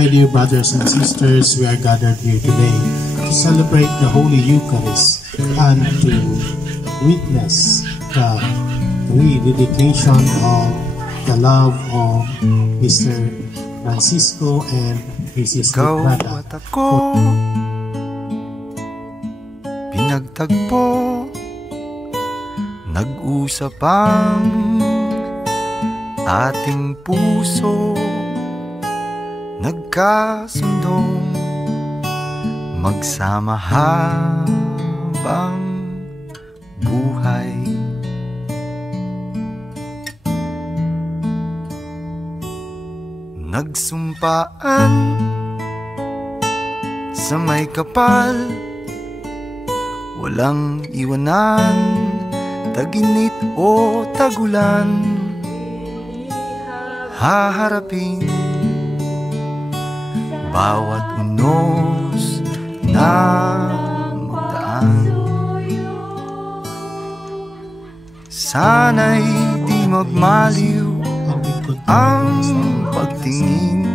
My dear brothers and sisters, we are gathered here today to celebrate the Holy Eucharist and to witness the rededication of the love of Mr. Francisco and Mrs. Librada. Ikaw at ako pinagtagpo, nag-usap ang ating puso, nagkasundong magsama habang buhay. Nagsumpaan sa may kapal, walang iwanan, taginit o tagulan, haharapin bawat unos na magdaan. Sana'y di magmaliw ang pagtingin,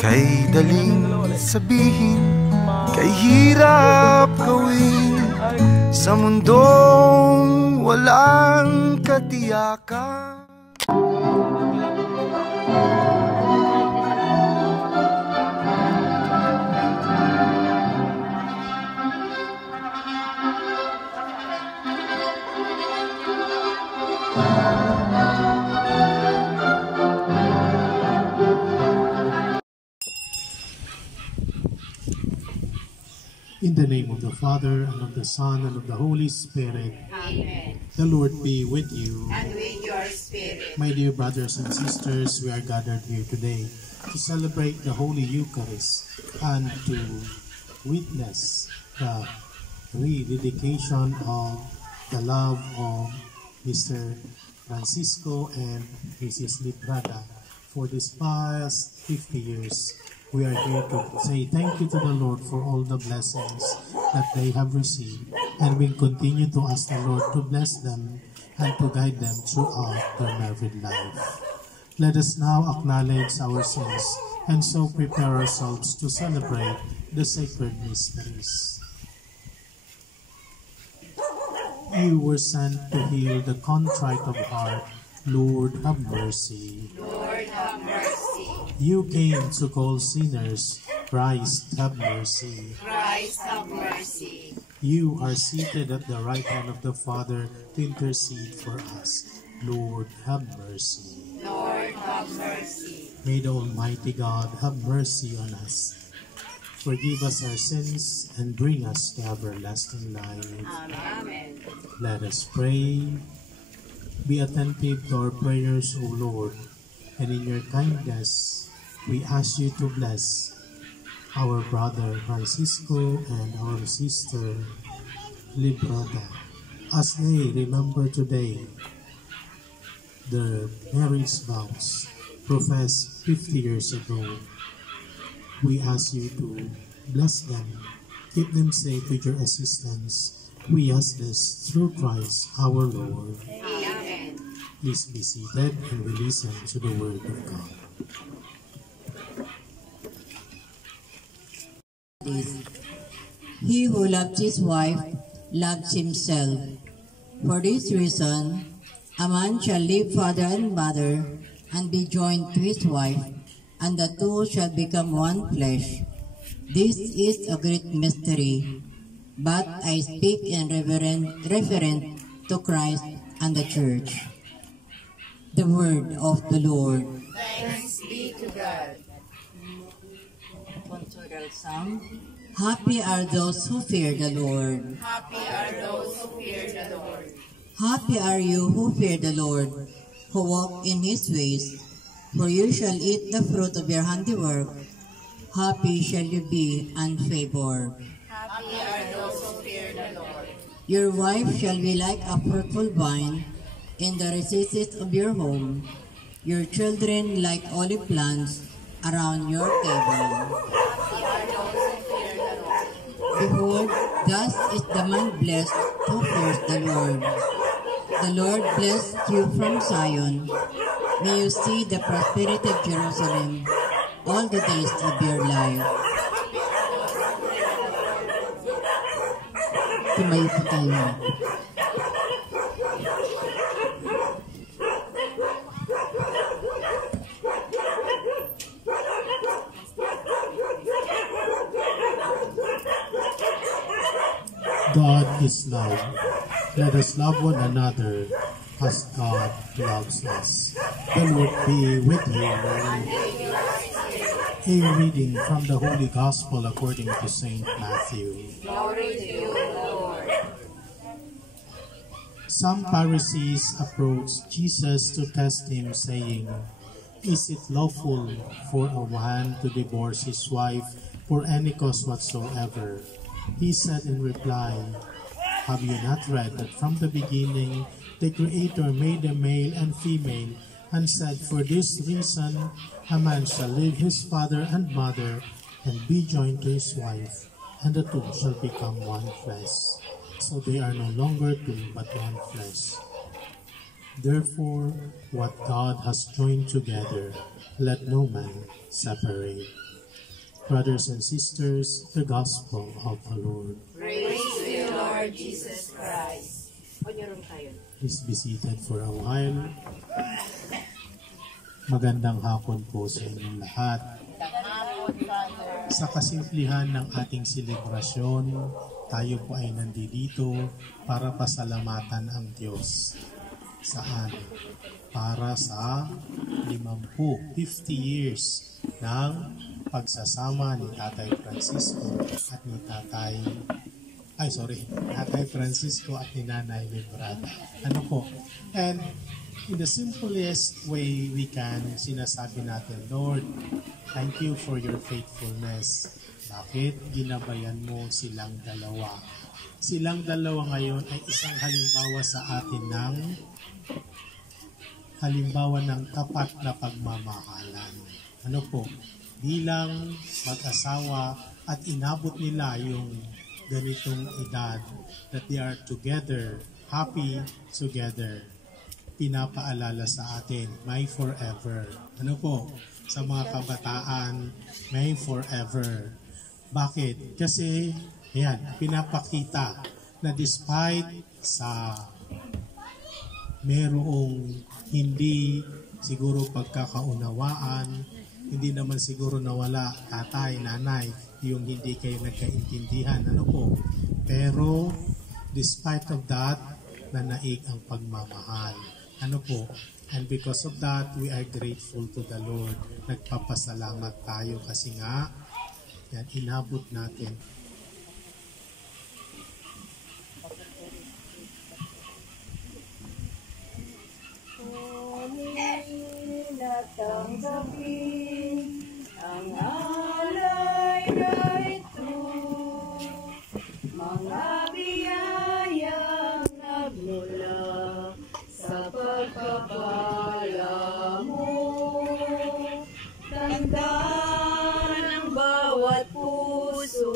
kay daling sabihin, kay hirap gawin, sa mundong walang katiyakan. In the name of the Father, and of the Son, and of the Holy Spirit. Amen. The Lord be with you. And with your spirit. My dear brothers and sisters, we are gathered here today to celebrate the Holy Eucharist and to witness the rededication of the love of Mr. Francisco and Mrs. Librada. For this past 50 years, we are here to say thank you to the Lord for all the blessings that they have received, and we continue to ask the Lord to bless them and to guide them throughout their married life. Let us now acknowledge our sins and so prepare ourselves to celebrate the sacred mysteries. You were sent to heal the contrite of heart. Lord, have mercy. Lord, have mercy. You came to call sinners. Christ, have mercy. Christ, have mercy. You are seated at the right hand of the Father to intercede for us. Lord, have mercy. Lord, have mercy. May the Almighty God have mercy on us, forgive us our sins, and bring us to everlasting life. Amen. Let us pray. Be attentive to our prayers, O Lord, and in your kindness, we ask you to bless our brother Francisco and our sister Librada as they remember today their marriage vows professed 50 years ago. We ask you to bless them, keep them safe with your assistance. We ask this through Christ our Lord. Amen. Please be seated and we listen to the word of God. He who loves his wife loves himself. For this reason, a man shall leave father and mother and be joined to his wife, and the two shall become one flesh. This is a great mystery, but I speak in reference to Christ and the Church. The word of the Lord. Thanks be to God. Pastoral Psalm. Happy are those who fear the Lord. Happy are those who fear the Lord. Happy are you who fear the Lord, who walk in his ways, for you shall eat the fruit of your handiwork. Happy shall you be and favored. Happy are those who fear the Lord. Your wife shall be like a fruitful vine in the recesses of your home, your children like olive plants around your table. Behold, thus is the man blessed who fears the Lord. The Lord bless you from Zion. May you see the prosperity of Jerusalem. all the days of your life. Tumayo po tayo. God is love. Let us love one another as God loves us. The Lord be with you. A reading from the Holy Gospel according to Saint Matthew. Glory to you, Lord. Some Pharisees approached Jesus to test him, saying, "Is it lawful for a man to divorce his wife for any cause whatsoever?" He said in reply, "Have you not read that from the beginning the Creator made them male and female, and said, for this reason a man shall leave his father and mother and be joined to his wife, and the two shall become one flesh. So they are no longer two, but one flesh. Therefore, what God has joined together, let no man separate." Brothers and sisters, the Gospel of the Lord. Praise to you, Lord Jesus Christ. Please be seated for a while. Magandang hapon po sa inyong lahat. Sa kasimplihan ng ating selebrasyon, tayo po ay nandito para pasalamatan ang Diyos. Saan? Para sa 50 years ng pagsasama ni Tatay Francisco at ni Tatay Francisco at ni Nanay Librada. Ano po? And in the simplest way we can, sinasabi natin, Lord, thank you for your faithfulness. Bakit ginabayan mo silang dalawa? Silang dalawa ngayon ay isang halimbawa sa atin ng tapat na pagmamahalan. Ano po? Bilang mag-asawa at inabot nila yung ganitong edad that they are together, happy together. Pinapaalala sa atin, may forever. Ano po? Sa mga kabataan, may forever. Bakit? Kasi, pinapakita na despite sa merong hindi siguro pagkakaunawaan, hindi naman siguro nawala tatay, nanay, yung hindi kayo nagkaintindihan. Ano po? Pero, despite of that, nanaig ang pagmamahal. Ano po? And because of that, we are grateful to the Lord. Nagpapasalamat tayo kasi nga, yan, inabot natin. Tanggapin ang alay na ito, mga biyayang nagmula sa pagpapala mo. Tanda ng bawat puso,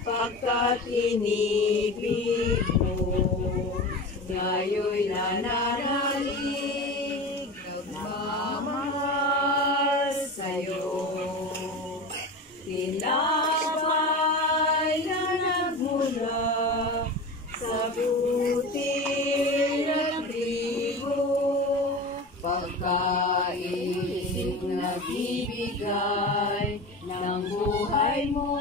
pagkat inibig mo, ngayon nananalig, nagmamahal sa'yo. Tinapay na nagmula sa buti ng trigo, pagkain nagbibigay ng buhay mo,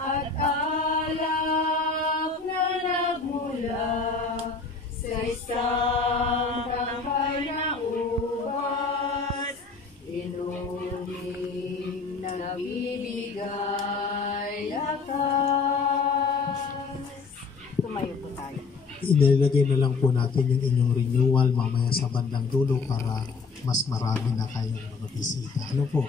at alak na nagmula sa isang tangkay na ubas, inuming nagbibigay lakas. Tumayo po tayo. Inilagay na lang po natin yung inyong renewal mamaya sa bandang dulo para mas marami na kayong mga bisita. Ano po?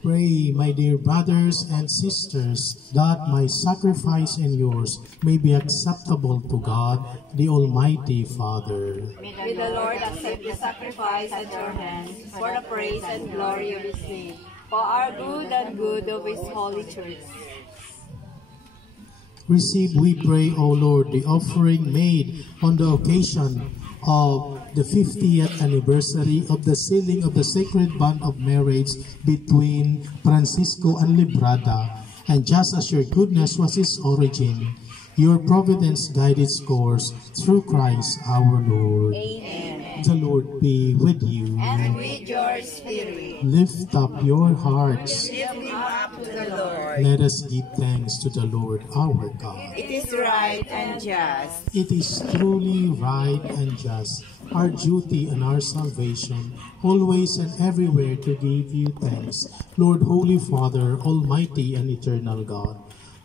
Pray, my dear brothers and sisters, that my sacrifice and yours may be acceptable to God, the Almighty Father. May the Lord accept the sacrifice at your hands for the praise and glory of His name, for our good and good of His holy church. Receive, we pray, O Lord, the offering made on the occasion of the 50th anniversary of the sealing of the sacred bond of marriage between Francisco and Librada, and just as your goodness was its origin, your providence guided its course through Christ our Lord. Amen. The Lord be with you. And with your spirit. Lift up your hearts. Lift them up to the Lord. Let us give thanks to the Lord our God. It is right and just. It is truly right and just, our duty and our salvation, always and everywhere to give you thanks, Lord, Holy Father, Almighty and Eternal God.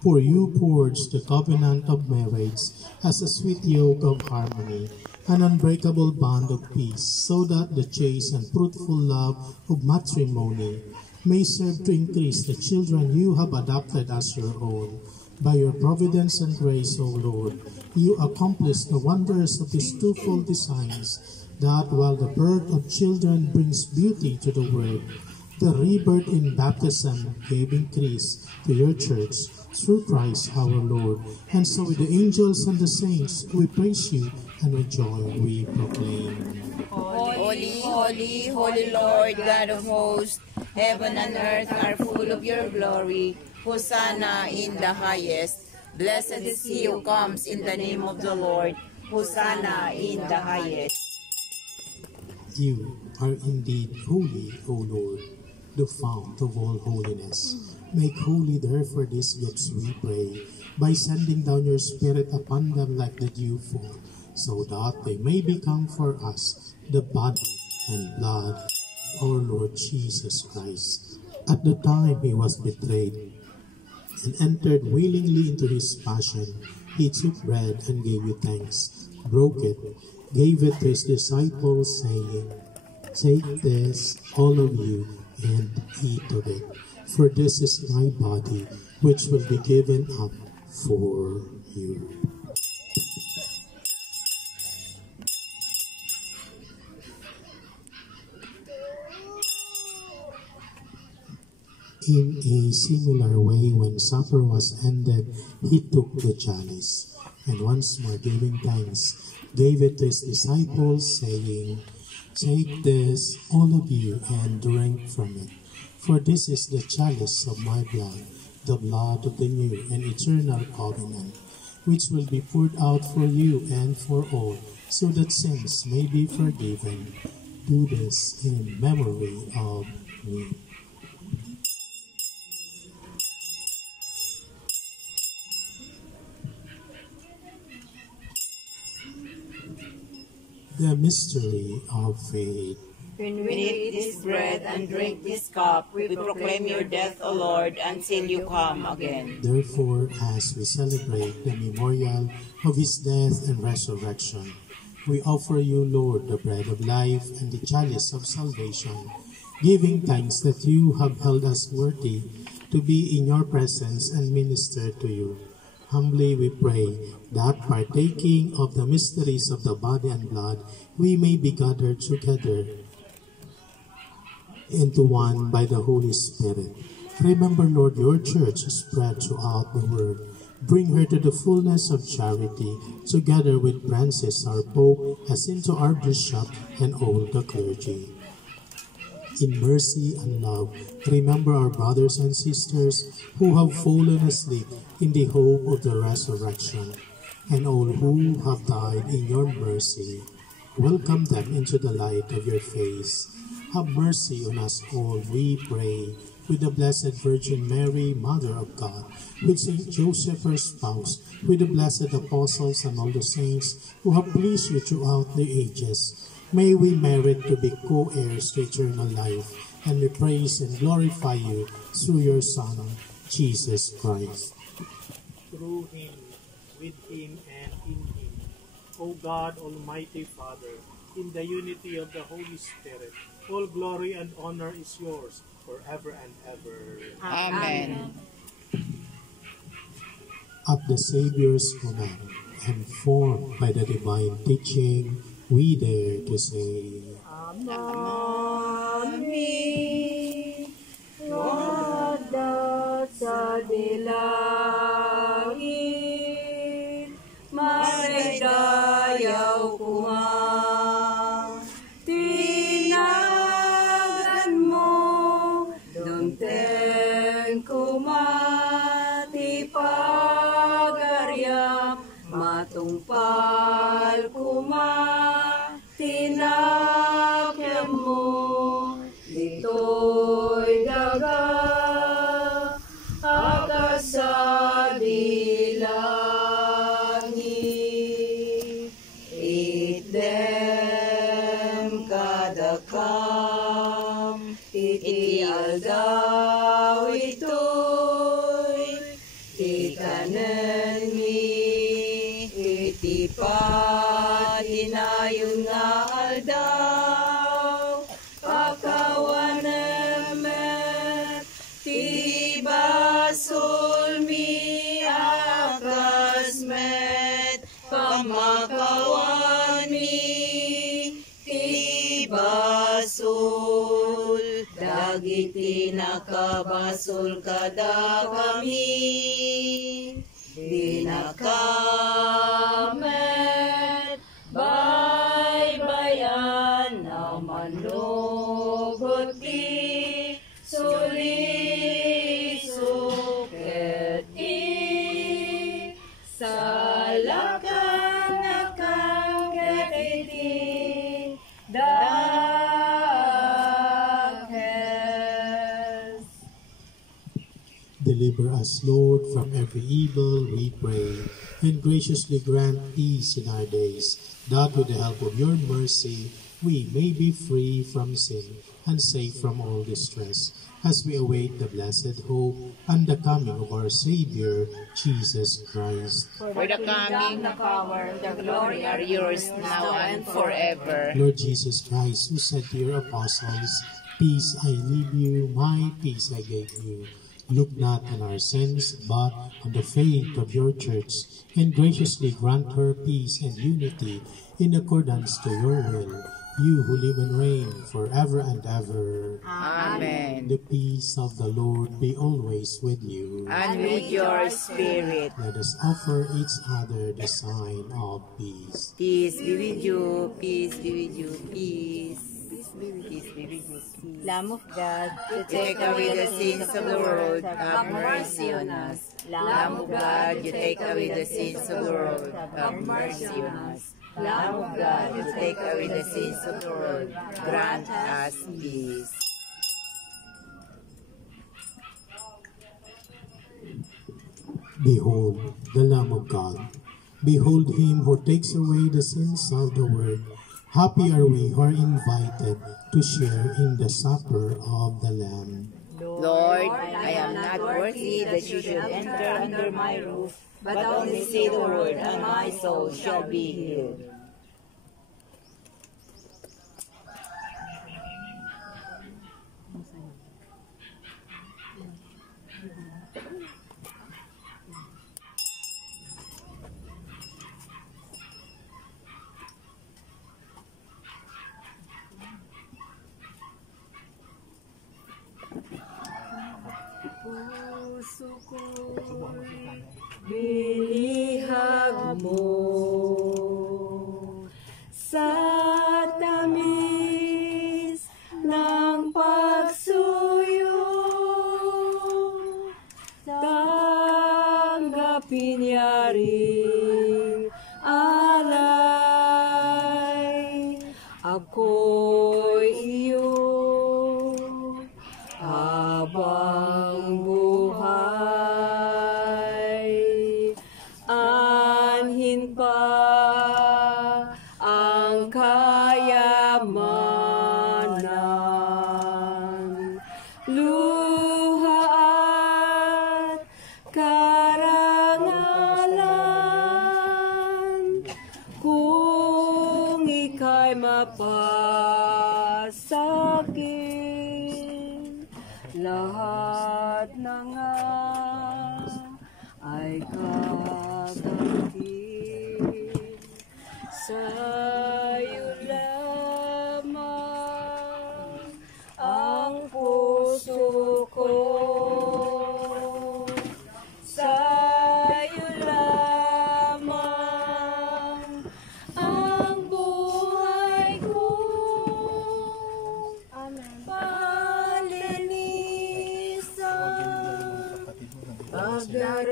For you forged the covenant of marriage as a sweet yoke of harmony, an unbreakable bond of peace, so that the chaste and fruitful love of matrimony may serve to increase the children you have adopted as your own. By your providence and grace, O Lord, you accomplish the wonders of these twofold designs, that while the birth of children brings beauty to the world, the rebirth in baptism gave increase to your church through Christ our Lord. And so with the angels and the saints, we praise you, and with joy we proclaim. Holy, holy, holy Lord, God of hosts, heaven and earth are full of your glory. Hosanna in the highest. Blessed is he who comes in the name of the Lord. Hosanna in the highest. You are indeed holy, O Lord, the fount of all holiness. Make holy therefore these gifts, we pray, by sending down your Spirit upon them like the dewfall, so that they may become for us the body and blood of our Lord Jesus Christ. At the time he was betrayed and entered willingly into his passion, he took bread and gave you thanks, broke it, gave it to his disciples, saying, "Take this, all of you, and eat of it. For this is my body, which will be given up for you." In a similar way, when supper was ended, he took the chalice, and once more giving thanks, gave it to his disciples, saying, "Take this, all of you, and drink from it. For this is the chalice of my blood, the blood of the new and eternal covenant, which will be poured out for you and for all, so that sins may be forgiven. Do this in memory of me." The mystery of faith. When we eat this bread and drink this cup, we proclaim your death, O Lord, until you come again. Therefore, as we celebrate the memorial of his death and resurrection, we offer you, Lord, the bread of life and the chalice of salvation, giving thanks that you have held us worthy to be in your presence and minister to you. Humbly we pray that, partaking of the mysteries of the body and blood, we may be gathered together into one by the Holy Spirit. Remember, Lord, your church spread throughout the world. Bring her to the fullness of charity, together with Francis, our Pope, Jacinto, our Bishop, and all the clergy. In mercy and love, remember our brothers and sisters who have fallen asleep in the hope of the resurrection, and all who have died in your mercy. Welcome them into the light of your face. Have mercy on us all, we pray, with the Blessed Virgin Mary, Mother of God, with Saint Joseph, her spouse, with the blessed apostles and all the saints who have pleased you throughout the ages. May we merit to be co-heirs to eternal life, and we praise and glorify you through your Son, Jesus Christ. Through him, with him, and in him, O God, Almighty Father, in the unity of the Holy Spirit, all glory and honor is yours forever and ever. Amen. At the Savior's command, and formed by the divine teaching, we dare to say, Amen. Wada sa dilangit, aldaw ito'y ikanan mi itipat inayon nga aldaw pakawanan tibasol mi akas met pamakawan mi tibasol dagiti nakabasol kada kami dinakamet baybayan na manlugot ti sulisuket salakang nakangket iti dakes. Deliver us, Lord, from every evil, we pray, and graciously grant peace in our days, that with the help of your mercy we may be free from sin and safe from all distress, as we await the blessed hope and the coming of our Savior, Jesus Christ. For the coming, the power, the glory are yours now and forever. Lord Jesus Christ, who said to your apostles, "Peace I leave you, my peace I give you," look not on our sins, but on the faith of your church, and graciously grant her peace and unity in accordance to your will, you who live and reign forever and ever. Amen. The peace of the Lord be always with you. And with your spirit. Let us offer each other the sign of peace. Peace be with you, peace be with you, peace. Peace be with you. Lamb of God, To take away the sins of the world, have mercy on us. Lamb of God, you take away the sins of the world, have mercy on us. Lamb of God, you take away the sins of the world, grant us peace. Behold, the Lamb of God. Behold him who takes away the sins of the world. Happy are we who are invited to share in the supper of the Lamb. Lord, I am not worthy that you should enter under my roof, but only say the word, and my soul shall be healed. Puso ko'y binihag mo sa tamis ng pagsuyo. Tanggapin yaring alay, ako'y iyo. Habang buhay, anhin pa ang kayamanan, luha at karangalan, kung ika'y mapasakin, lahat na nga ay kagatin. Sa'yo lamang ang puso ko, sa'yo lamang ang buhay ko. Palinisan, pag-aralita,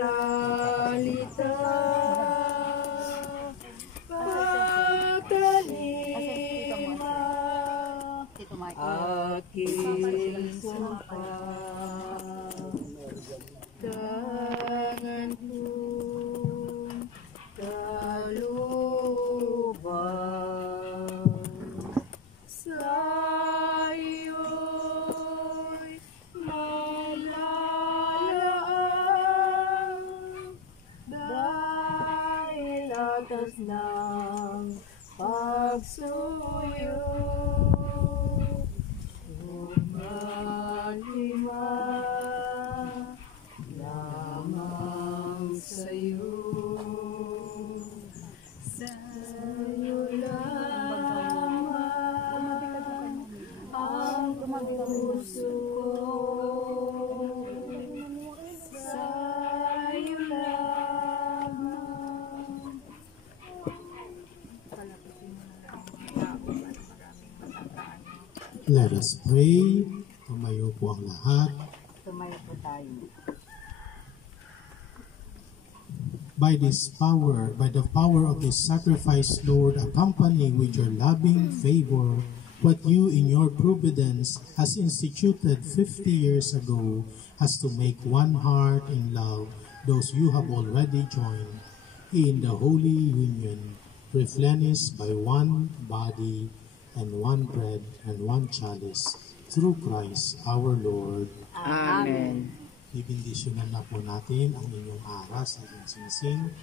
pagkalima, aking sumpa, tangan kong kalubang, sa'yo'y ng pagsuyo. Umalima lamang sa'yo. Sa'yo lamang ang puso ko. Sa'yo lamang. Let us pray. Tumayo po ang lahat. Tumayo po tayo. By the power of this sacrifice, Lord, accompany with your loving favor what you in your providence has instituted 50 years ago, as to make one heart in love those you have already joined in the holy union, replenished by one body and one bread and one chalice, through Christ our Lord. Amen. Bibindisyonan na po natin ang inyong aras at singsing.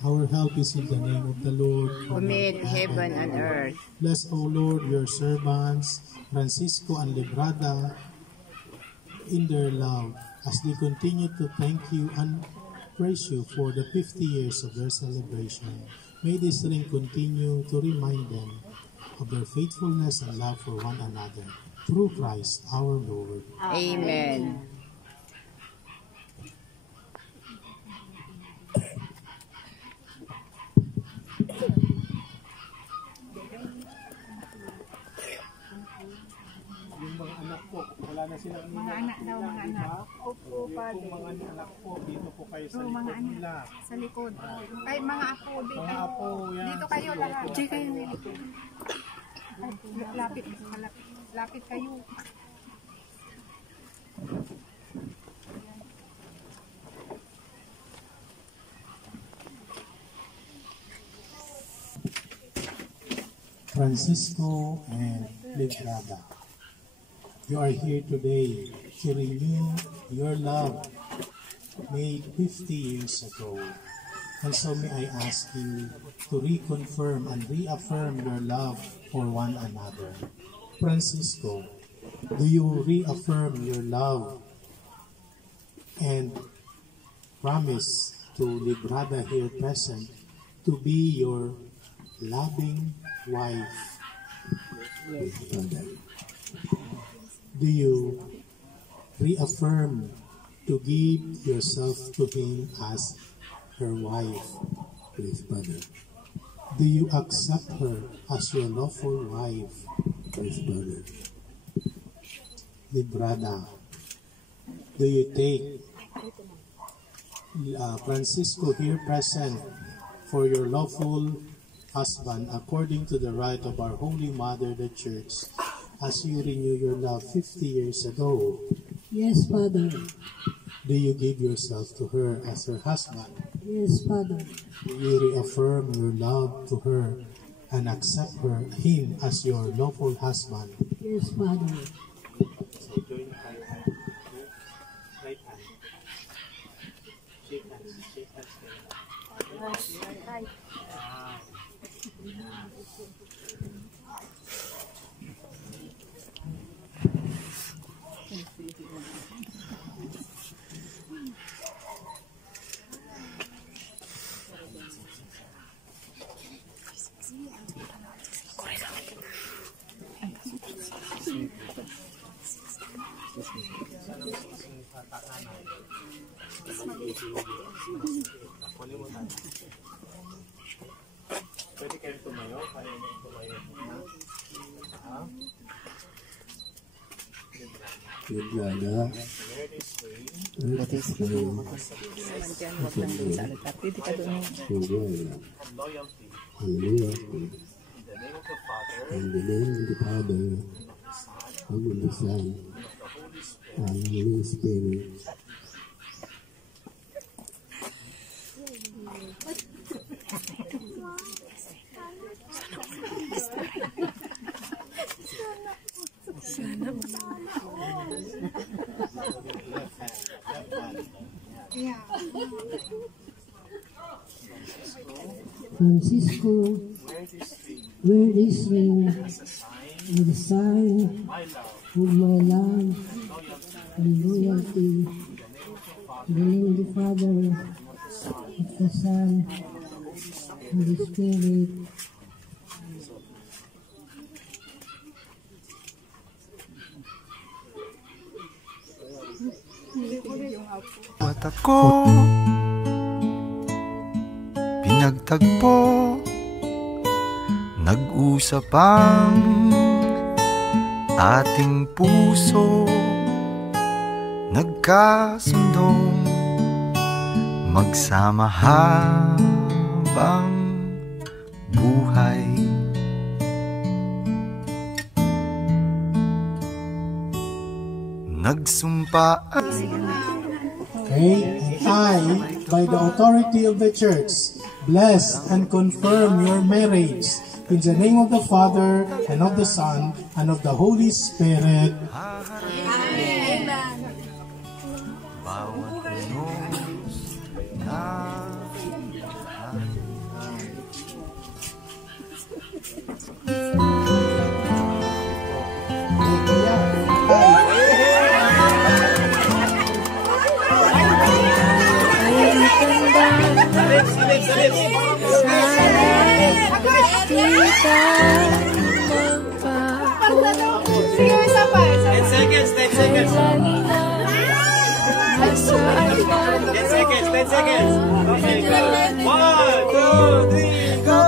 Our help is in the name of the Lord, Who made heaven and earth. Bless, O Lord, your servants, Francisco and Librada, in their love, as they continue to thank you and praise you for the 50 years of their celebration. May this ring continue to remind them of their faithfulness and love for one another. Through Christ our Lord. Amen. Yung mga anak po, wala na silang Mga anak daw, mga anak. Opo, Padre. Yung mga anak po, dito po kayo sa Oo, mga likod nila. anak. Sa likod. Ay, mga apo, dito. Mga apo, yan. Dito kayo lahat. Dito kayo nilito. Ay, lapit. Lapit kayo. Francisco and Librada, you are here today to renew your love made 50 years ago. And so may I ask you to reconfirm and reaffirm your love for one another. Francisco, do you reaffirm your love and promise to Librada here present to be your loving wife? Do you reaffirm to give yourself to him as her wife? Please, Father. Do you accept her as your lawful wife? Please, Father. Librada, do you take Francisco here present for your lawful husband according to the right of our Holy Mother, the Church, as you renew your love 50 years ago? Yes, Father. Do you give yourself to her as her husband? Yes, Father. Do you reaffirm your love to her and accept him as your lawful husband? Yes, Father. So join right hand. Right hand. Shake hands. Shake hands. Pwede kayong tumayo? Kaya nyo tumayo. Librada. Let us pray. Hallelujah. In the name of the Father, and of the Son, and of the Holy Spirit. Francisco, wear this ring with the sign of my love and loyalty. In the name of the Father, of the Son, and the Spirit. At ako pinagtagpo, nag-usap ang ating puso, nagkasundong magsama habang buhay. Nagsumpa. Okay, and I, by the authority of the church, bless and confirm your marriage in the name of the Father, and of the Son, and of the Holy Spirit. Amen. Bawat unos na Sige, isa pa. 10 seconds, 10 seconds. 10 seconds, 10 seconds. Okay, go. 1, 2, 3, go!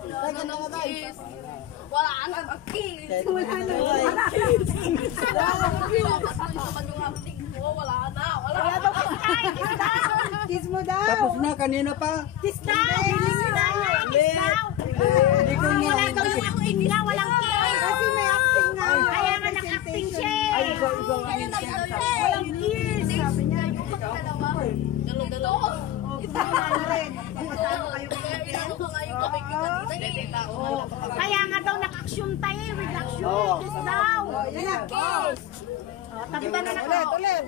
Wala na kiss. Wala na kiss. Wala na kiss. Wala na. Kiss mo daw. Tapos na, kanina pa. Kiss daw. Kiss daw. Hindi ko na. Hindi na walang kiss. Kasi may acting nga. Kaya nga nag-acting siya. Ay, ikaw. Walang kiss. Sabi niya. Dalo-dalo. Kaya nga daw nag-action tayo with action. Kiss daw. Yan na. Kiss. Tabi na na ako. Ulit.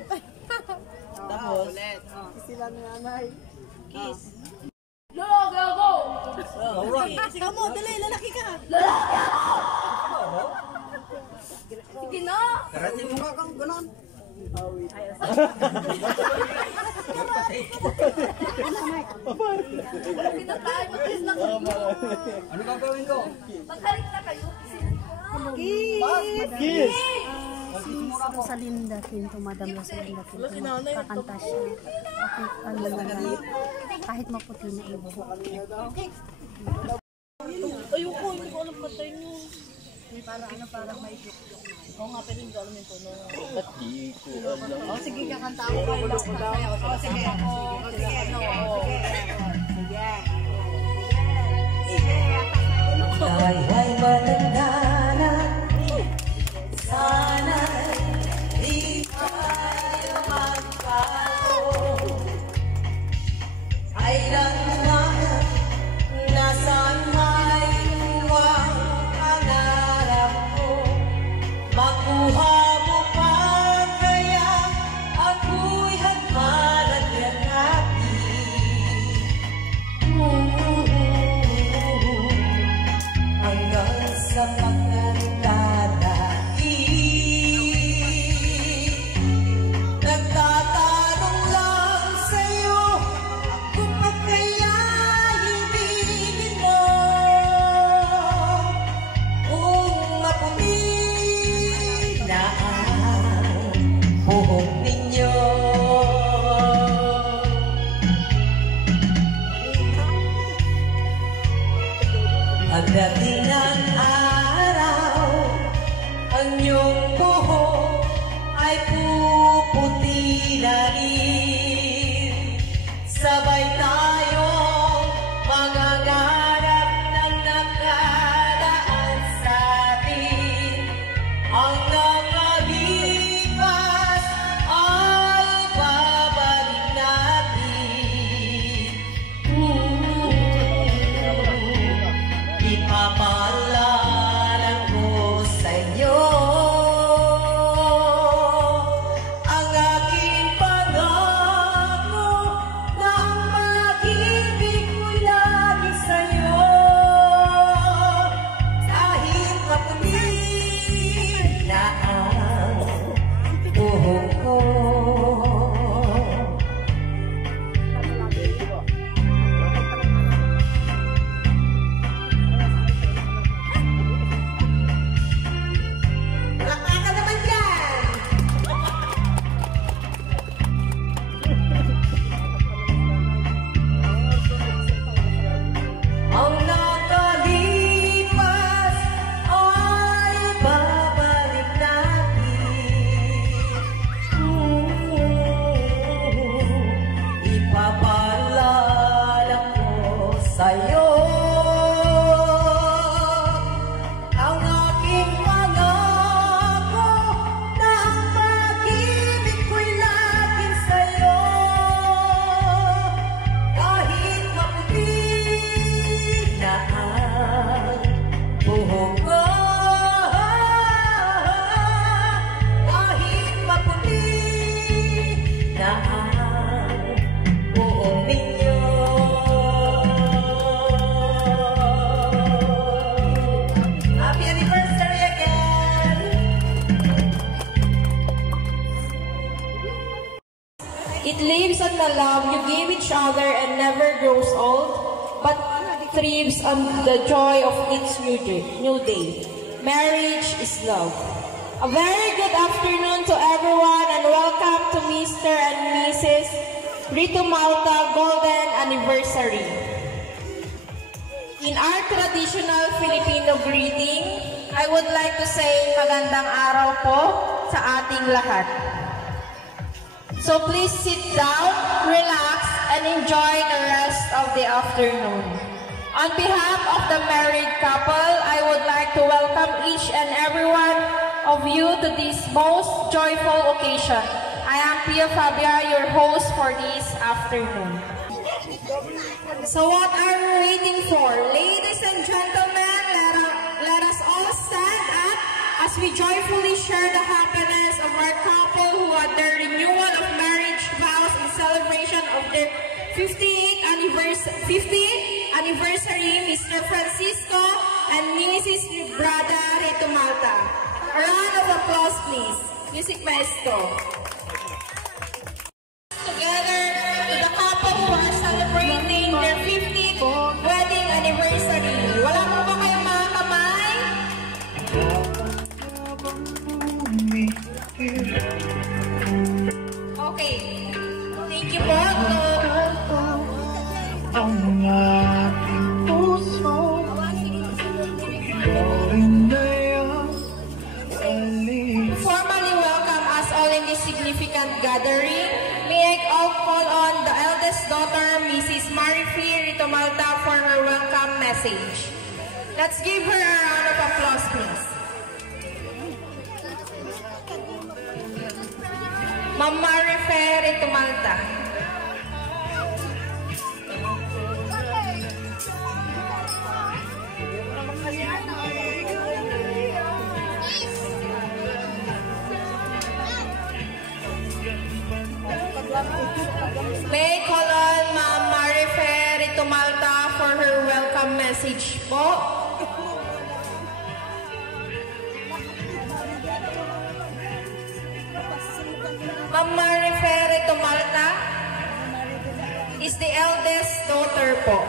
Tapos. Sila ni nanay. Kiss. Go! Alright. Sigaw mo, dali, lalaki ka. Sige na. Karating mo nga kang ganon. Kita tayo. Mag-kiss lang kayo. Ano gagawin ko? Maghalik na kayo. Kiss. Sa Linda Tinto, Madam Rosalinda Tinto, kakanta siya. Kahit maputi na ibo. Ayoko, hindi ko alam patay nyo. May parang may joke. Oo nga, pero hindi ko alam yung tono. Oh, sige, kakanta ako. Oh, sige. Ay matanda na, sana'y di tayo magbago. Kailanman, nasaan may iwang pangarap ko. Makuha mo pa kaya ako'y hagman at yakapin. Hanggang sa pagkandalain, nagtatanong lang sa'yo kung ba't kaya ibigin mo. Kung maputi na ang buhok ninyo, pagdating ng araw, ang iyong buhok ay puputi na rin. Sabay tayong mangangarap ng nakaraan sa atin. Ang nakalipas ay babalik natin. Ipapaalala ko sa'yo ang aking pangako na ang pag-ibig ko'y lagi sa'yo. Kahit maputi na ang buhok ko. Palakpakan naman dyan! Ang nakalipas ay babalik natin. Ipapaalala ko sa'yo ang aking pangako na ang pag-ibig ko'y laging sa'yo. Kahit maputi na ang buhok ko, kahit maputi na ang buhok ninyo. Happy anniversary again! It lives on the love you give each other and never grows old, but thrives on the joy of its new day. Marriage is love. A very good afternoon to everyone and welcome to Mr. and Mrs. Rito Malta Golden Anniversary. In our traditional Filipino greeting, I would like to say magandang araw po sa ating lahat. So please sit down, relax, and enjoy the rest of the afternoon. On behalf of the married couple, I would like to welcome each and every one of you to this most joyful occasion. I am Pia Fabia, your host for this afternoon. So what are we waiting for? Ladies and gentlemen, let us all stand up as we joyfully share the happiness of our couple who had their renewal of marriage vows in celebration of their 50th anniversary, Mr. Francisco and Mrs. Librada Rito Malta. A round of applause, please. Music maestro. Together to the couple who are celebrating their 50th wedding anniversary. Wala mo ba kayong mga kamay? Okay. Thank you po. Formally welcome us all in this significant gathering. May I call on the eldest daughter, Mrs. Marifie Rito Malta, for her welcome message. Let's give her a round of applause, please. Ma'am Marifie Rito Malta. May I call on Ma'am Marifie Rito Malta for her welcome message po. Ma'am Marifie Rito Malta is the eldest daughter po.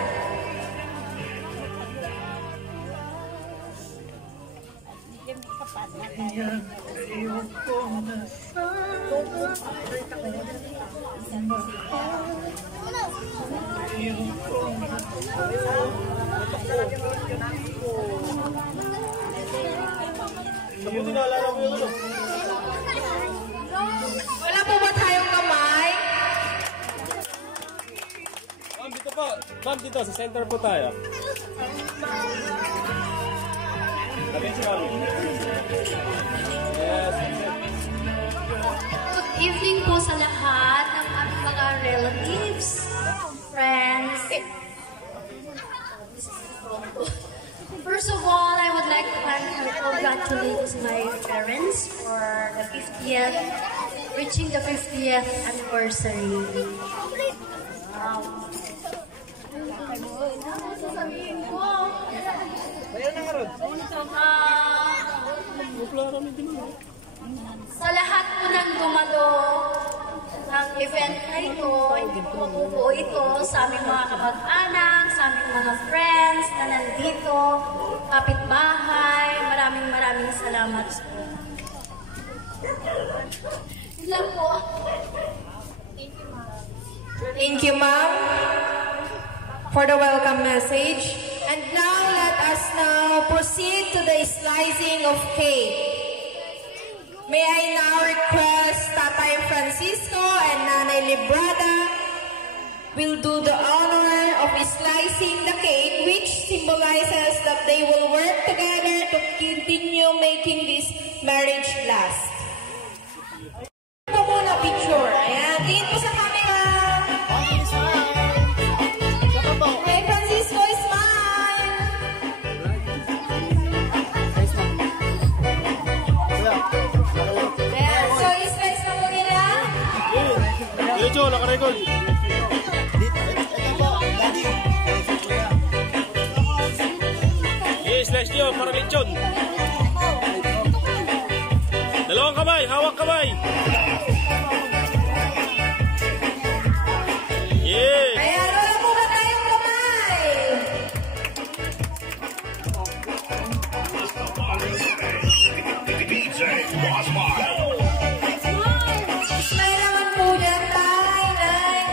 Wala po ba tayong kamay? Ma'am, dito po. Ma'am, dito. Sa center po tayo. Good evening po sa lahat ng aming mga relatives, friends. First of all, I would like to congratulate my parents for the 50th, reaching the 50th anniversary. Sa lahat po ng dumalo ng event na ito, hindi po mabubuo ito sa aming mga kamag-anak, sa aming mga friends na nandito, kapitbahay. Maraming salamat po. Yun lang po. Thank you, ma'am, for the welcome message. And now, let us now proceed to the slicing of cake. May I now request Tatay Francisco and Nanay Librada will do the honor of slicing the cake, which symbolizes that they will work together to continue making this marriage last. Ito muna picture. Ayan, tingin po sa camera. Hey, Francisco, smile! Ayan, so slice na po nila. Diretso, nakarecord. Slice nyo para lechon. Dalawang kamay, hawak kamay. Yeah. Ayan, wala po ba tayong kamay? Smile naman po dyan, tay, nay.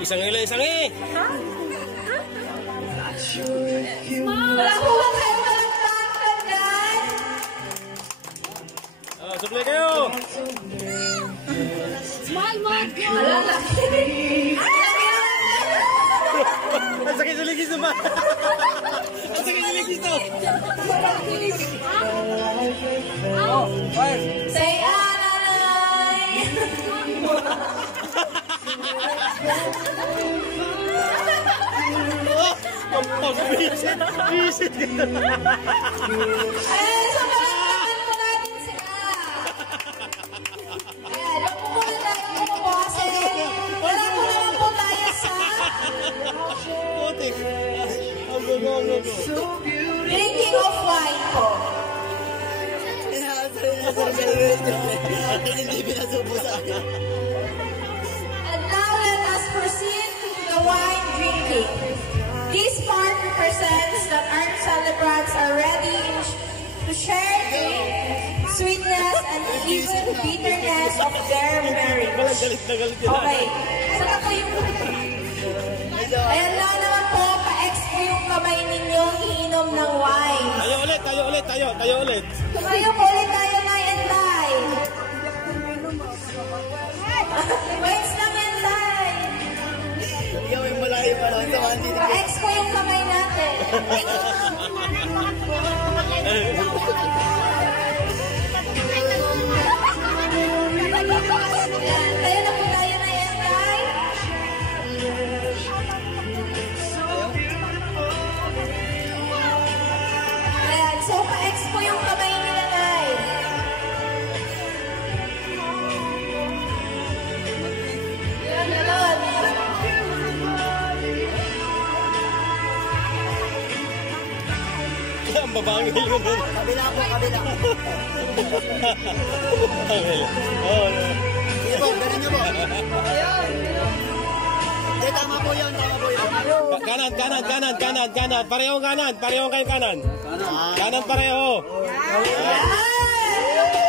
Isang ila, isang eh! Wala ko lang kayo malagpakan dyan. Suplay kayo! Smile, Mark! Alala. Ang sakit sa ligis naman! Ang sakit sa ligis to! Say alalay. Visit! Visit! Ayan, so palagpakan po natin sila. Ayan, huwag po muna tayo kumuha kasi wala po naman po tayo sa Putik! Ang gogo, ang gogo! drinking of wine po. And now let us proceed to the wine drinking. This part represents that our celebrants are ready to share the sweetness and even bitterness of their marriage. Galit na galit yun. Okay. Saka po yung... Ayan lang naman po, pa-ex po yung kamay ninyo iinom ng wine. Tayo ulit, tayo ulit, tayo ulit. Tayo po ulit tayo na yan, Tay. Wait lang yan, Tay. Pa-ex po yung kamay natin. Ayan, tayo na po tayo na yan, Tay. Ayan, so pa-ex po yung kamay nila, Tay. Ayan, ganon. Ang babangil yun. Kabila po, kabila. Oo. Sige po, ganun niyo po. Hindi, tama po yun, tama po yun. Kanan, kanan, kanan, kanan, kanan. Parehong kanan, parehong kayo kanan. Kanan pareho. Ayan!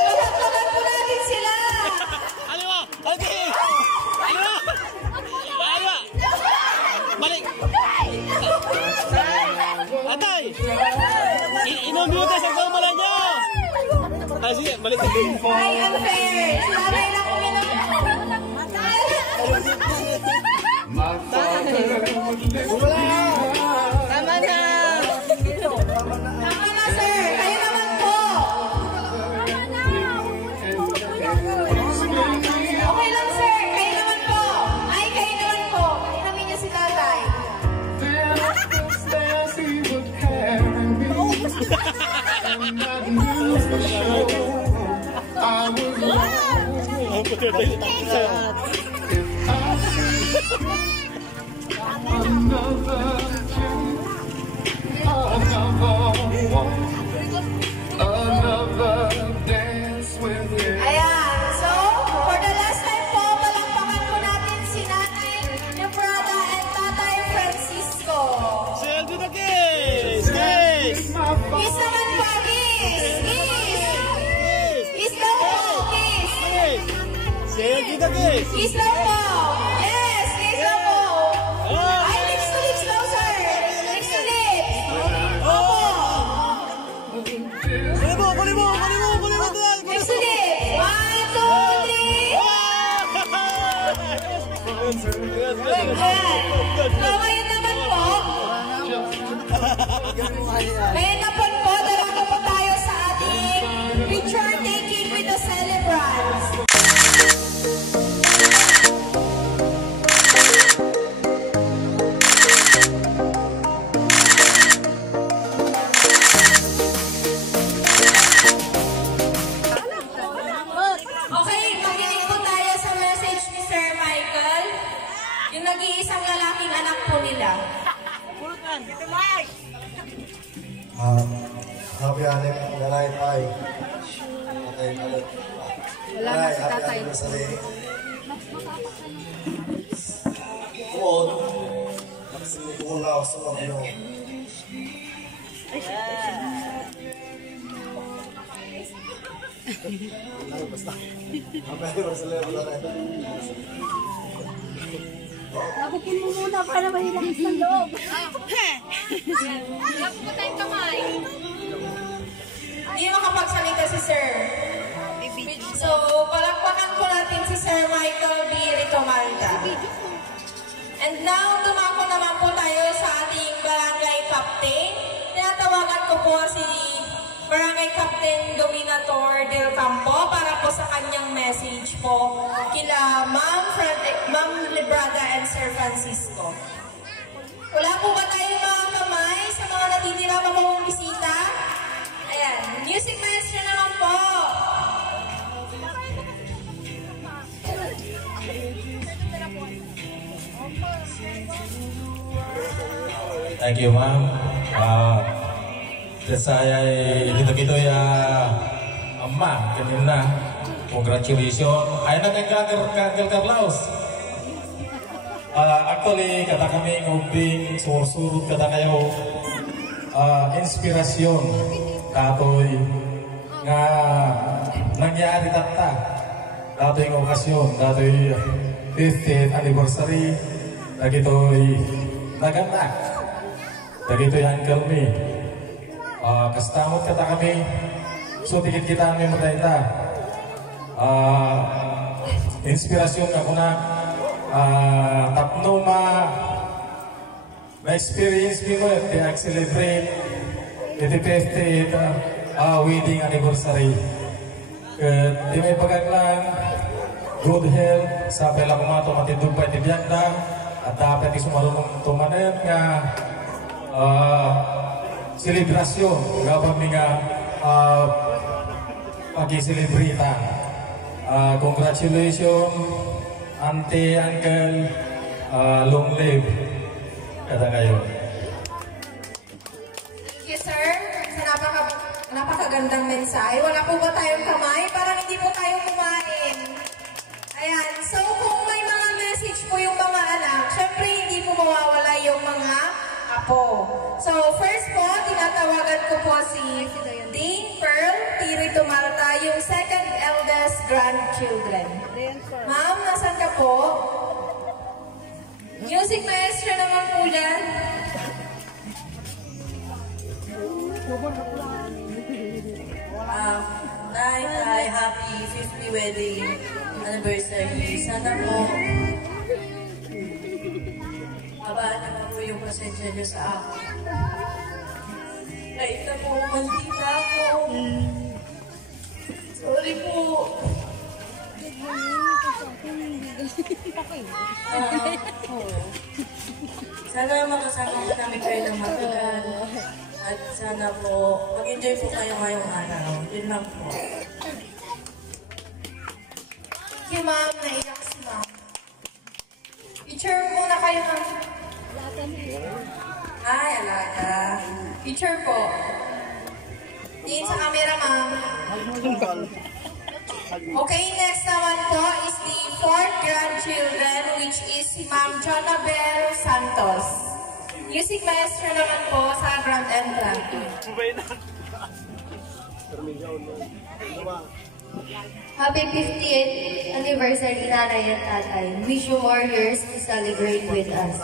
Palakpakan po natin sila. Ano ba? Okay! Ano ba? Ano ba? Balik! Atay! Inom-minutos ang kamala niyo! Ah, sige, balik. Ay, unfair. Sinabay lang uminom. Tama na! Tama na, sir. Kayo naman po. Okay lang, sir. Kayo naman po. Ay, kayo naman po. Inamin niyo si tatay. Ayan. So, for the last time po, palakpakan po natin si Nanay Nebrada and Tatay Francisco. Say to the kiss! Kiss! Kiss naman po, kiss! Kiss! Kiss daw po, kiss! Kiss! Say to the kiss! Kiss daw po! Yes! Kiss daw po! Oh! Ay, lips to lips daw, sir! Lips to lips! Opo! Kunin mo, kunin mo, kunin mo, kunin mo! Lips to lips! 1, 2, 3! Ayan! So, ngayon naman po, ngayon naman po, dalawa po tayo sa ating picture taking with the celebrants. Okay, makinig po tayo sa message ni Sir Michael, yung nag-iisang lalaking anak po nila. Happy anniversary. Wala na si tatay. Kung ako sa mga basta. Happy anniversary. Labukin mo muna para mahilangis ng loob. Wala po tayong kamay. Hindi makapagsalita si Sir. So, palakpakan po natin si Sir Michael B. Ritomalda. And now, tumako naman po tayo sa ating Barangay Captain. Tinatawagan ko po si Barangay Captain Dominator Del Campo para po sa kanyang message po kila Ma'am Librada and Sir Francisco. Wala po ba tayong mga kamay sa mga natitira pa pong bisita? Ayan, music maestro naman po. Thank you, ma'am. Saya gitu-gitu ya, Amma, kanina. Congratulations. Ayun na kay Carlos. Actually, kata kami ngobing surut kata kayo inspirasyon katoy nga nangyari tata katoy ng okasyon katoy 50th anniversary dagitoy naganak dagitoy Uncle Me kastamot kata kami so tikit kita kami matayta inspirasyon ako na tapno ma-experience mo yung celebrate iti 50th wedding anniversary. Di may pagkaklang good health sa pela kumato matindog pa itibiyag na at dapat isumarunong tumanan nga selebrasyon gabang nga pag-celebrita. Congratulations Auntie, Uncle, long live. Kata kayo. Thank you, sir. Sa napakagandang mensahe. Wala po ba tayong kamay? Parang hindi po tayo kumain. Ayan. So, kung may mga message po yung mga anak, syempre hindi po mawawala yung mga apo. So, first po, tinatawagan ko po si Dean Pearl Tirito Marta, yung second eldest grandchildren. Ma'am, nasan ka po? Music maestro naman po dyan. Nay, happy 50 wedding anniversary. Sana po abaan naman po yung pasensya niyo sa akin. Kahit na po, maldita ako. Sorry po. Sana makasama ko namin kayo ng matagal. At sana po, mag-enjoy po kayo ngayong araw. Yun lang po. Thank you, ma'am. Naiyak si ma'am. Picture muna kayo, ma'am. Ay, alaga. Picture po. Tingin sa camera, ma'am. Okay, next naman po is the fourth grandchildren, which is si Ma'am Jonabel Santos. Music maestro naman po sa grand entrance. Happy 50th anniversary, Nanay and Tatay. Wish you more years to celebrate with us.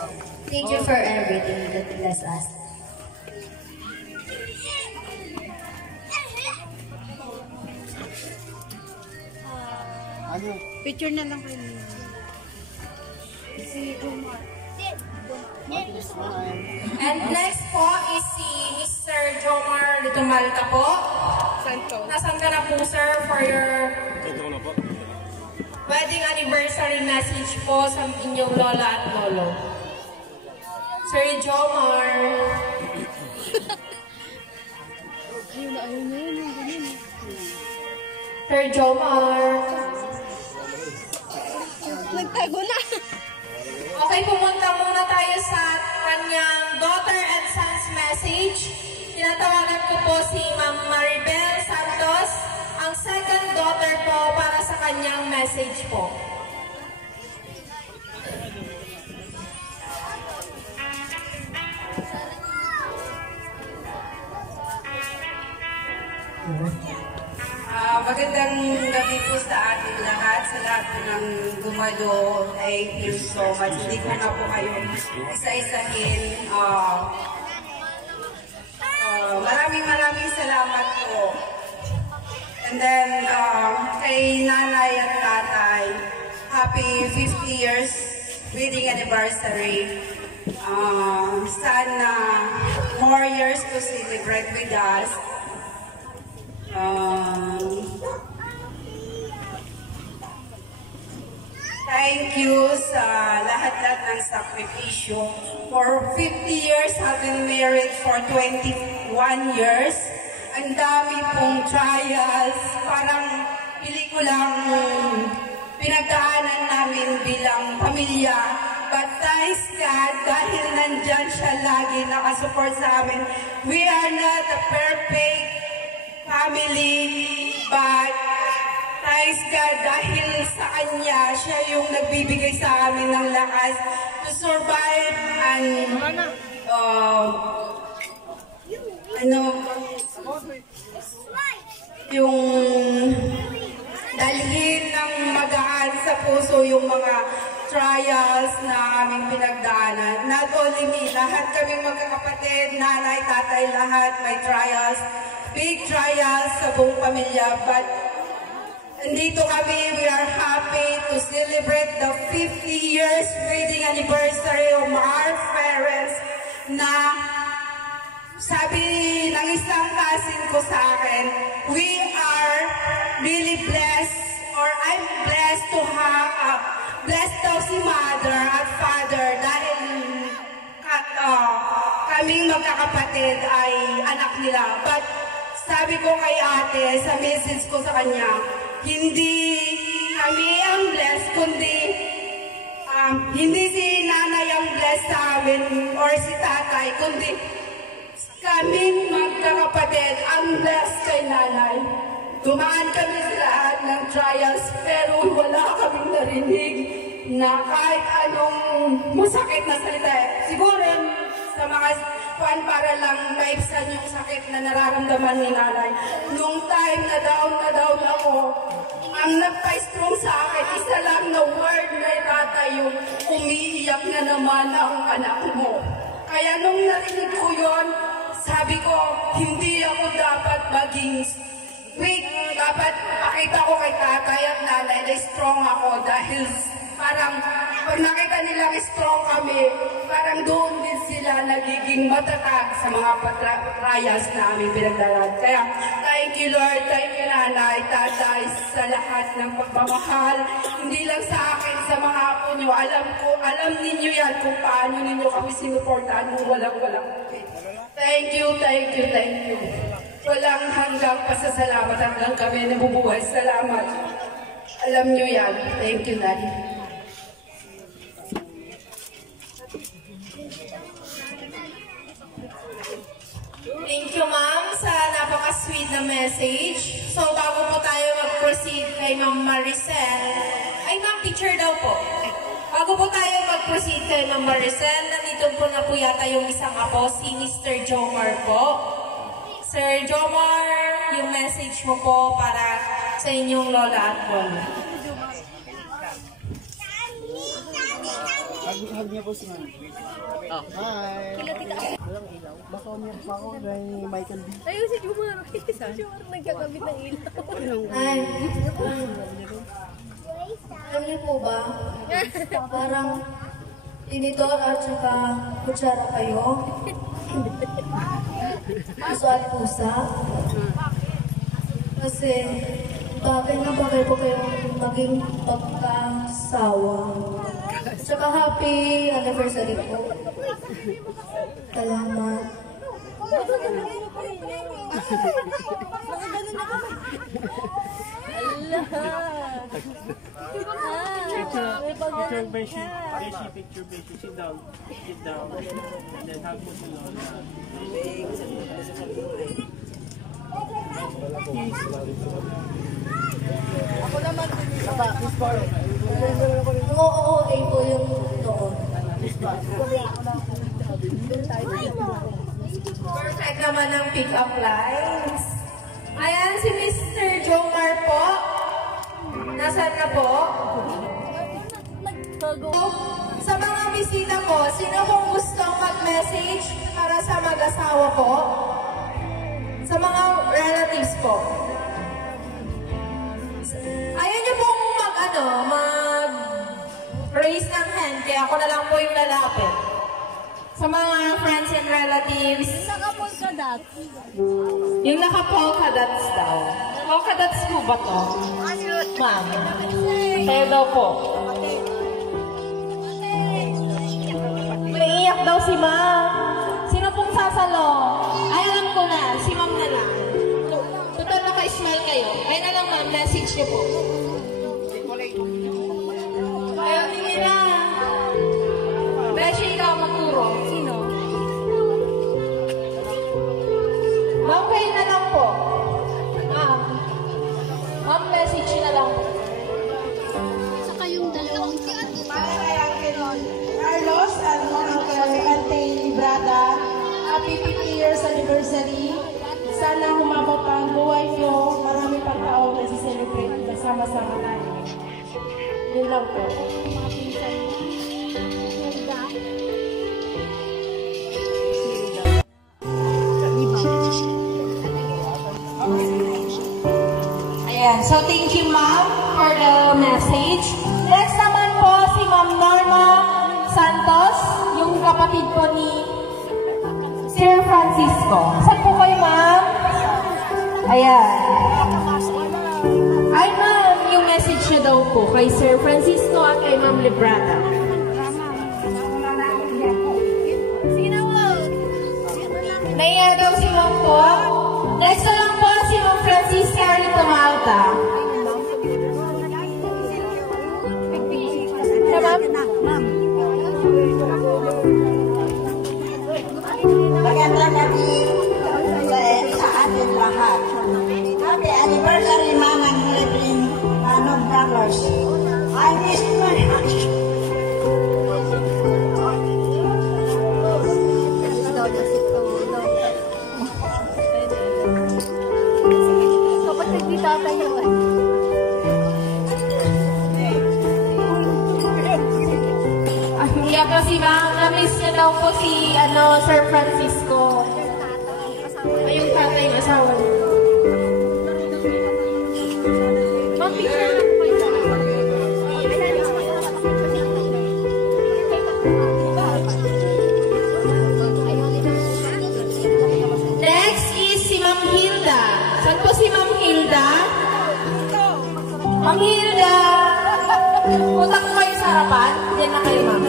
Thank you for everything that bless us. Picture na lang kayo. And next po is si Mr. Jomar Ritumalta po. Nasaan ka na po, sir, for your wedding anniversary message po sa inyong lola at lolo. Sir Jomar. Sir Jomar. Nagtago na. Okay, pumunta muna tayo sa kanyang daughter and son's message. Tinatawagan ko po si Ma'am Maribel Santos, ang second daughter po para sa kanyang message po. Magandang gabi po sa ating lahat, sa lahat po ng dumalo. Thank you so much. Hindi ko na po kayo isa-isahin. Maraming salamat po. And then, kay nanay at tatay, happy 50 years wedding anniversary. Sana more years to celebrate with us. Thank you sa lahat-lahat ng sakripisyo. For 50 years, have been married for 21 years. Ang dami pong trials, parang pelikulang pinagdaanan namin bilang pamilya. But thanks God, dahil nandyan siya lagi nakasupport sa amin. We are not a perfect family, but thanks God, dahil sa Kanya, siya yung nagbibigay sa amin ng lakas to survive and yung dalhin ng magaan sa puso yung mga trials na aming pinagdaanan. Not only me, lahat kaming magkakapatid, nanay, tatay, lahat may trials, big trials sa buong pamilya. But nandito kami, we are happy to celebrate the 50 years wedding anniversary of our parents na sabi ng isang cousin ko sa akin, we are really blessed, or I'm blessed to have, blessed daw si mother at father dahil kaming magkakapatid ay anak nila. But sabi ko kay ate, sa message ko sa kanya, hindi kami ang blessed, kundi hindi si nanay ang blessed sa amin or si tatay, kundi kaming magkakapatid ang blessed kay nanay. Dumaan kami sa lahat ng trials, pero wala kaming narinig na kahit anong masakit na salita. Siguro sa mga para lang maibsan yung sakit na nararamdaman ni nanay. Nung time na down ako, ang nagpa-strong sa akin, isa lang na word na tatay, yung umiiyak na naman ang anak mo. Kaya nung narinig ko yun, sabi ko, hindi ako dapat maging weak. Dapat pakita ko kay tatay at nanay na strong ako dahil parang pag nakita nilang strong kami, parang doon din sila nagiging matatag sa mga trials na aming pinagdalaan. Kaya, thank you Lord, thank you nanay, tatay, sa lahat ng pagmamahal. Hindi lang sa akin, sa mga apo nyo. Alam ninyo yan kung paano ninyo kami sinuportahan nung walang-walang. Thank you, thank you, thank you. Walang hanggang pasasalamat hanggang kami nabubuhay. Salamat. Alam nyo yan. Thank you, Daddy. Thank you, ma'am, sa napaka-sweet na message. So, bago po tayo mag-proceed kay Ma'am Maricel, ay ma'am, teacher daw po. Bago po tayo mag-proceed kay Ma'am Maricel, nandito po na po yata yung isang apo, si Mr. Jomar po. Sir Jomar, yung message mo po para sa inyong lola at lola. Hag niya po si Ma'am. Hi! Baka niya pa ako kay Michael B. Ayun si Jomar. Si Jomar nagkakabit ng ilaw. Ay, alam niyo po ba? Parang tinidor at saka kutsara kayo. Puso at pusa. Kasi bagay na bagay po kayong maging pagkasawa. Saka happy anniversary po. Salamat. Picture, sit down, and then hug mo si Lola. Ako naman. Oo, po yung noon. Perfect naman ang pick-up lines. Ayan, si Mr. Jomar po. Nasaan na po? Sa mga bisita po, sino pong gustong mag-message para sa mag-asawa po? Sa mga relatives po. Ayaw niyo pong mag-raise ng hand, kaya ako na lang po yung lalapit. Sa mga friends and relatives. Naka-polka dots. Yung naka-polka dots daw. Polka dots po ba to? Ma'am. Kayo daw po. Naiiyak daw si ma'am. Sino pong sasalo? Ay, alam ko na. Si ma'am na lang. Total naka-smile kayo. Ay na lang ma'am, message niyo po. Ayaw tingin na. Beshi, ikaw magturo. Sino? Ma'am, kayo na lang po. Ma'am. Ma'am, message na lang po. Saka yung dalawang para kay Uncle Carlos at Ate Librada, happy 50 years anniversary. Sana humaba pa ang buhay nyo. Marami pang tao na si-celebrate. Kasama-sama tayo. Yun lang po. Ayan. So, thank you, ma'am, for the message. Next naman po, si Ma'am Norma Santos, yung kapatid po ni Sir Francisco. Saan po kayo, ma'am? Ayan. Ay, ma'am, yung message niya daw po kay Sir Francisco at kay Ma'am Librada. Naiya daw si ma'am po. Next na lang po si Ma'am Francisca Rito Malta. Magandang gabi sa ating lahat. Happy anniversary, Manang Reverend Manong Carlos. I miss you very much. kapag nagtitatayo. Kaya po si ma'am, na-miss niya daw po si Sir Francisco. Ay, yung tatay yung asawa niya. Ma'am, picture na po kayo. Next is si Ma'am Hilda. Saan po si Ma'am Hilda? Ma'am Hilda! Punta ko kayo sa harapan. Diyan na kayo, ma'am.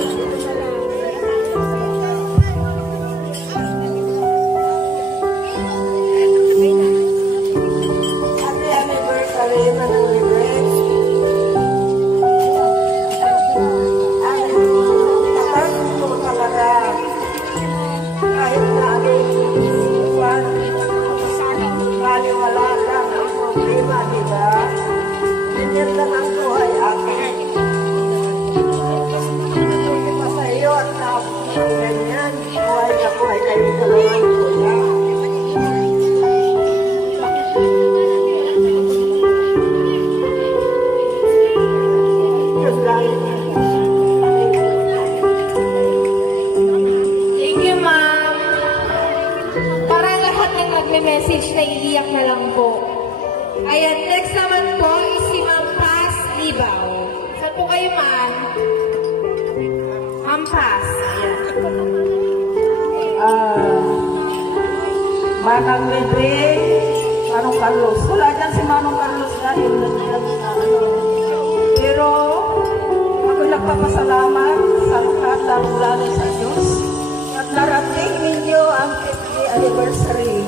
Happy anniversary, Manang Reverend. Ang ko talaga. Kahit na baliwala lang ang problema, diba? Ganyan lang ang buhay akin. Sa iyo at na ganyan, buhay na buhay kayo sa lawan ko na. Thank you, ma'am. Para lahat ng nagme-message na iiyak na lang po. Ayan, next naman po is si Ma'am Paz Libaw. Saan po kayo, ma'am? Ma'am Paz. Manang Libre, Manong Carlos. Wala dyan si Manong Carlos dahil pero ako nagpapasalamat sa lahat, lalo sa Diyos. At narating ninyo ang 50th anniversary.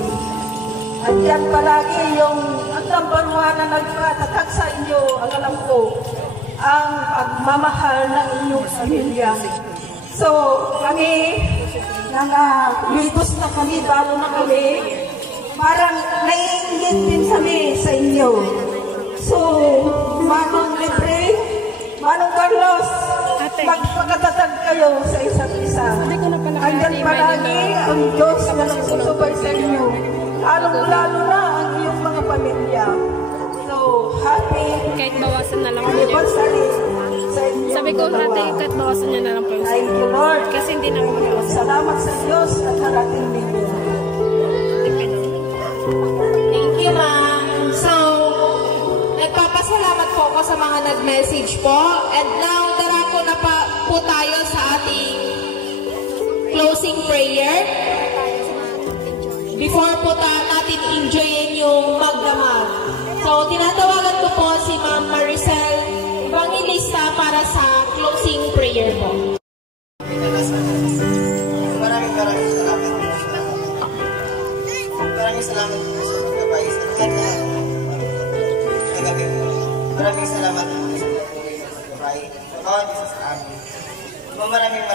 At yan palagi yung hanggang banwa na nagpatatag sa inyo, ang alam ko, ang pagmamahal ng inyong pamilya. So, kami, litos na kami, bago na kami, parang naiingit din kami sa inyo. So, Manong Libre, Manong Carlos, magpakatatag kayo sa isa't isa. Hanggang palagi ang Diyos na nagsusubay sa inyo. Lalong-lalo na ang iyong mga pamilya. bawasan na lang po niya. Sabi ko, ate, kahit bawasan niya na lang po yung Thank you, Lord. kasi hindi na ako mag-bawasan. Salamat sa Diyos at harating ninyo. Thank you, ma'am. So, nagpapasalamat po ako sa mga nag-message po. And now, darako na po tayo sa ating closing prayer. Before po natin enjoyin yung magdamag. So, tinatawagan ko po si Ma'am Maricel Evangelista para sa closing prayer po. Maraming salamat po sa maraming salamat po sa pagkabay sa lahat na nagabi po. Maraming salamat po sa patuloy na pagkabay sa bawat isa sa amin. Maraming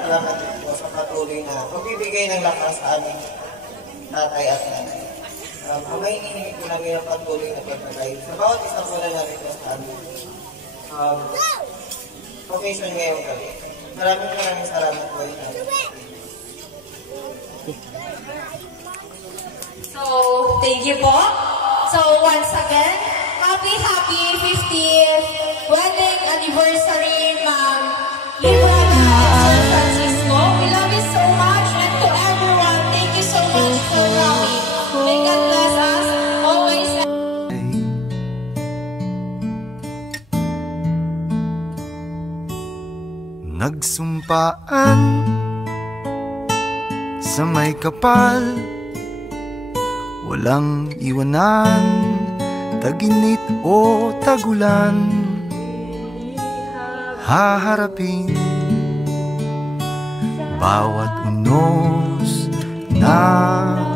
salamat po sa patuloy na pagbibigay ng lakas sa amin tatay at nanay. Amay, hinihingi po namin ang patuloy na pagkabay sa bawat isa po na narito sa amin. Occasion ngayong gabi. Maraming salamat po. So, thank you po. So, once again, happy 50th wedding anniversary, Ma'am Librana San Francisco. We love you so much, and to everyone, thank you so much for coming. May God bless us always. Nagsumpaan sa may kapal, walang iwanan, taginit o tagulan, haharapin bawat unos na